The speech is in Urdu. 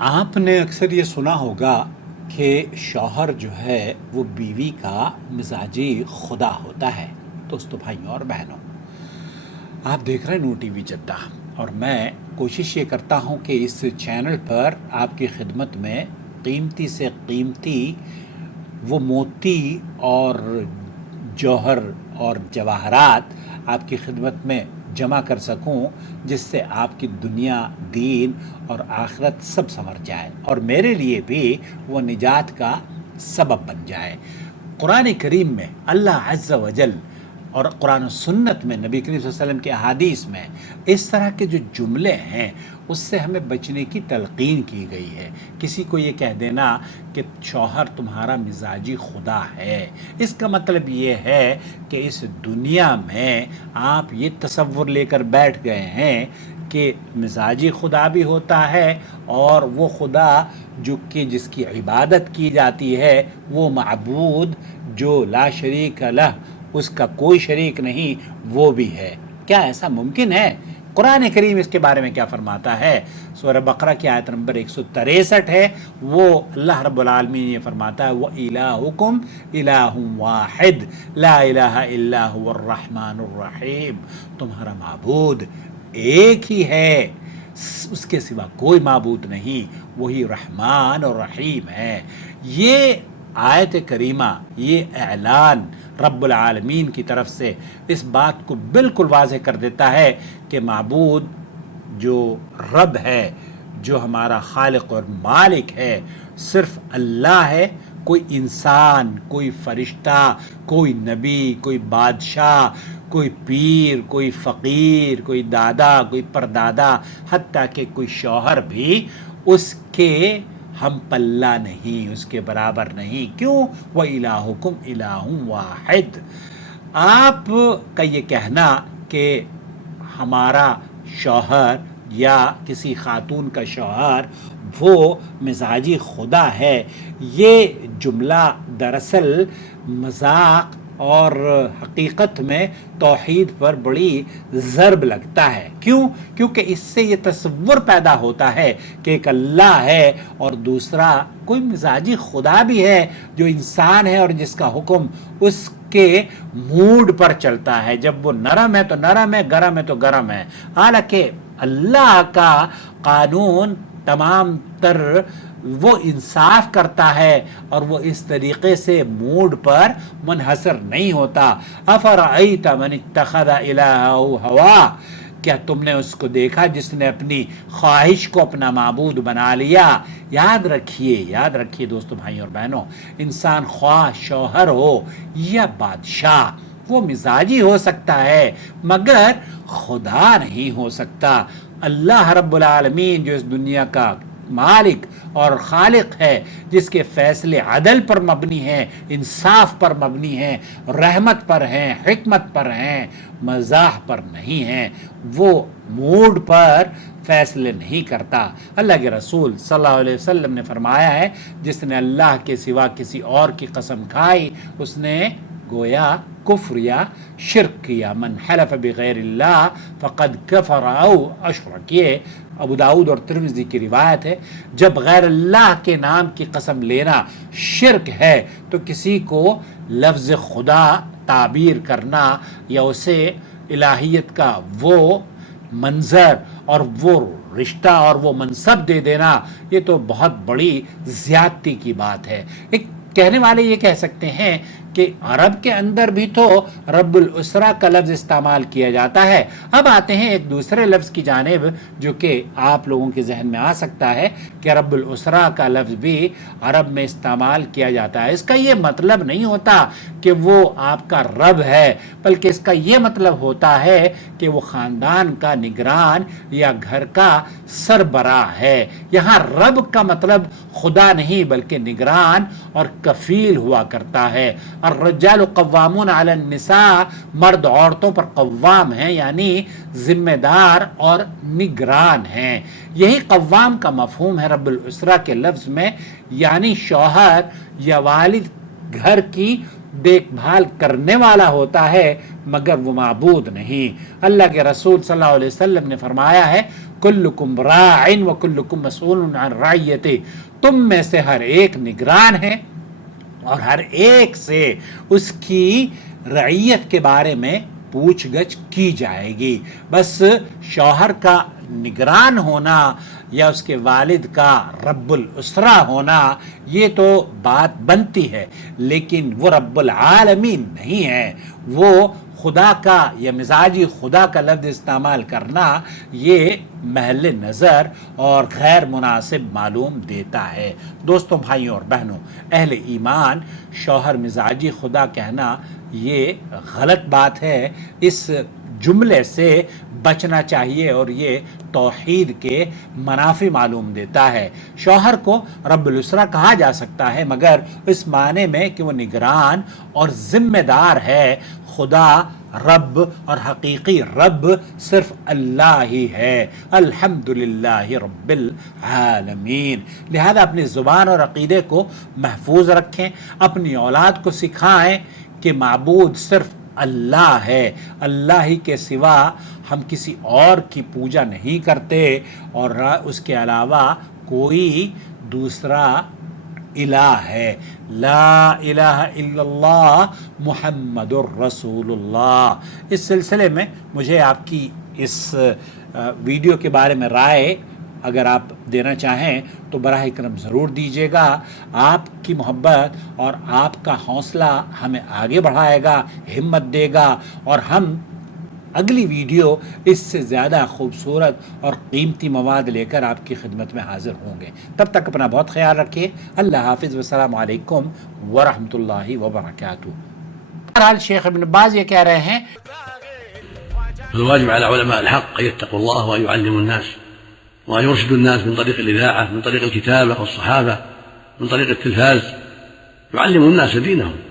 آپ نے اکثر یہ سنا ہوگا کہ شوہر جو ہے وہ بیوی کا مزاجی خدا ہوتا ہے۔ دوستو، بھائیوں اور بہنوں، آپ دیکھ رہے ہیں نو ٹی وی جدہ، اور میں کوشش یہ کرتا ہوں کہ اس چینل پر آپ کی خدمت میں قیمتی سے قیمتی وہ موتی اور جوہر اور جواہرات آپ کی خدمت میں جمع کر سکوں، جس سے آپ کی دنیا، دین اور آخرت سب سنور جائے، اور میرے لیے بھی وہ نجات کا سبب بن جائے۔ قرآن کریم میں اللہ عز و جل اور قرآن و سنت میں نبی کریم صلی اللہ علیہ وسلم کے احادیث میں اس طرح کے جو جملے ہیں اس سے ہمیں بچنے کی تلقین کی گئی ہے۔ کسی کو یہ کہہ دینا کہ شوہر تمہارا مزاجی خدا ہے، اس کا مطلب یہ ہے کہ اس دنیا میں آپ یہ تصور لے کر بیٹھ گئے ہیں کہ مزاجی خدا بھی ہوتا ہے، اور وہ خدا جو کہ جس کی عبادت کی جاتی ہے، وہ معبود جو لا شریک لہ، اس کا کوئی شریک نہیں، وہ بھی ہے۔ کیا ایسا ممکن ہے؟ قرآن کریم اس کے بارے میں کیا فرماتا ہے؟ سورہ بقرہ کی آیت نمبر 163 ہے، وہ اللہ رب العالمین یہ فرماتا ہے وَإِلَٰهُكُمْ إِلَٰهٌ وَاحِدٌ لَا إِلَٰهَ إِلَّا هُوَ الرَّحْمَٰنُ الرَّحِيمُ۔ تمہارا معبود ایک ہی ہے، اس کے سوا کوئی معبود نہیں، وہی رحمان اور رحیم ہے۔ یہ آیت کریمہ، یہ اعلان رب العالمین کی طرف سے اس بات کو بالکل واضح کر دیتا ہے کہ معبود جو رب ہے، جو ہمارا خالق اور مالک ہے، صرف اللہ ہے۔ کوئی انسان، کوئی فرشتہ، کوئی نبی، کوئی بادشاہ، کوئی پیر، کوئی فقیر، کوئی دادا، کوئی پردادا، حتیٰ کہ کوئی شوہر بھی اس کے ہم پلہ نہیں، اس کے برابر نہیں۔ کیوں؟ وَإِلَٰهُكُمْ إِلَٰهٌ وَاحِدٌ۔ آپ کا یہ کہنا کہ ہمارا شوہر یا کسی خاتون کا شوہر وہ مزاجی خدا ہے، یہ جملہ دراصل مذاق اور حقیقت میں توحید پر بڑی ضرب لگتا ہے۔ کیوں؟ کیونکہ اس سے یہ تصور پیدا ہوتا ہے کہ ایک اللہ ہے اور دوسرا کوئی مزاجی خدا بھی ہے جو انسان ہے اور جس کا حکم اس کے موڈ پر چلتا ہے۔ جب وہ نرم ہے تو نرم ہے، گرم ہے تو گرم ہے۔ حالانکہ اللہ کا قانون تمام تر وہ انصاف کرتا ہے اور وہ اس طریقے سے موڈ پر منحصر نہیں ہوتا۔ افرأیت من اتخذ الہہ ہوا، کیا تم نے اس کو دیکھا جس نے اپنی خواہش کو اپنا معبود بنا لیا؟ یاد رکھیے دوستو، بھائیوں اور بہنوں، انسان خواہ شوہر ہو یا بادشاہ، وہ مزاجی ہو سکتا ہے مگر خدا نہیں ہو سکتا۔ اللہ رب العالمین جو اس دنیا کا مالک اور خالق ہے، جس کے فیصلے عدل پر مبنی ہیں، انصاف پر مبنی ہیں، رحمت پر ہیں، حکمت پر ہیں، مزاح پر نہیں ہیں، وہ موڈ پر فیصلے نہیں کرتا۔ اللہ کے رسول صلی اللہ علیہ وسلم نے فرمایا ہے، جس نے اللہ کے سوا کسی اور کی قسم کھائی، اس نے گویا کفر یا شرک کیا۔ من حلف بغیر اللہ فقد کفر او اشرک، یہ ابو داؤد اور ترمذی کی روایت ہے۔ جب غیر اللہ کے نام کی قسم لینا شرک ہے تو کسی کو لفظ خدا تعبیر کرنا یا اسے الہیت کا وہ منظر اور وہ رشتہ اور وہ منصب دے دینا، یہ تو بہت بڑی زیادتی کی بات ہے۔ ایک کہنے والے یہ کہہ سکتے ہیں کہ عرب کے اندر بھی تو رب الاسرہ کا لفظ استعمال کیا جاتا ہے۔ اب آتے ہیں ایک دوسرے لفظ کی جانب جو کہ آپ لوگوں کے ذہن میں آ سکتا ہے کہ رب الاسرہ کا لفظ بھی عرب میں استعمال کیا جاتا ہے۔ اس کا یہ مطلب نہیں ہوتا کہ وہ آپ کا رب ہے، بلکہ اس کا یہ مطلب ہوتا ہے کہ وہ خاندان کا نگران یا گھر کا سربراہ ہے۔ یہاں رب کا مطلب خدا نہیں بلکہ نگران اور کفیل ہوا کرتا ہے۔ الرجال قوامون علی النساء، مرد عورتوں پر قوام ہیں، یعنی ذمہ دار اور نگران ہیں۔ یہی قوام کا مفہوم ہے رب الاسرہ کے لفظ میں، یعنی شوہر یا والد گھر کی دیکھ بھال کرنے والا ہوتا ہے مگر وہ معبود نہیں۔ اللہ کے رسول صلی اللہ علیہ وسلم نے فرمایا ہے کلکم راع وکلکم مسئول عن رعیتہ، تم میں سے ہر ایک نگران ہے اور ہر ایک سے اس کی رعیت کے بارے میں پوچھ گچھ کی جائے گی۔ بس شوہر کا نگران ہونا یا اس کے والد کا رب الاسرہ ہونا یہ تو بات بنتی ہے، لیکن وہ رب العالمین نہیں ہے۔ وہ خدا کا یا مزاجی خدا کا لفظ استعمال کرنا یہ محل نظر اور غیر مناسب معلوم دیتا ہے۔ دوستوں، بھائیوں اور بہنوں، اہل ایمان شوہر مزاجی خدا کہنا یہ غلط بات ہے۔ اس جملے سے بچنا چاہیے اور یہ توحید کے منافی معلوم دیتا ہے۔ شوہر کو رب الاسرہ کہا جا سکتا ہے، مگر اس معنی میں کہ وہ نگران اور ذمہ دار ہے۔ خدا رب اور حقیقی رب صرف اللہ ہی ہے، الحمدللہ رب العالمین۔ لہذا اپنی زبان اور عقیدے کو محفوظ رکھیں، اپنی اولاد کو سکھائیں کہ معبود صرف اللہ ہے، اللہ ہی کے سوا ہم کسی اور کی پوجا نہیں کرتے اور اس کے علاوہ کوئی دوسرا الہ ہے۔ لا الہ الا اللہ محمد الرسول اللہ۔ اس سلسلے میں مجھے آپ کی اس ویڈیو کے بارے میں رائے اگر آپ دینا چاہیں تو براہ کرم ضرور دیجیے گا۔ آپ کی محبت اور آپ کا حوصلہ ہمیں آگے بڑھائے گا، ہمت دے گا، اور ہم اگلی ویڈیو اس سے زیادہ خوبصورت اور قیمتی مواد لے کر آپ کی خدمت میں حاضر ہوں گے۔ تب تک اپنا بہت خیال رکھیے۔ اللہ حافظ، والسلام علیکم ورحمۃ اللہ وبرکاتہ۔ بہرحال شیخ ابن باز یہ کہہ رہے ہیں الواجب على علماء الحق أن يتقوا الله وأن يعلموا الناس وأن يرشدوا الناس من طريق الإذاعة، من طريق الكتابة والصحافة، من طريق التلفاز، يعلموا الناس دينهم.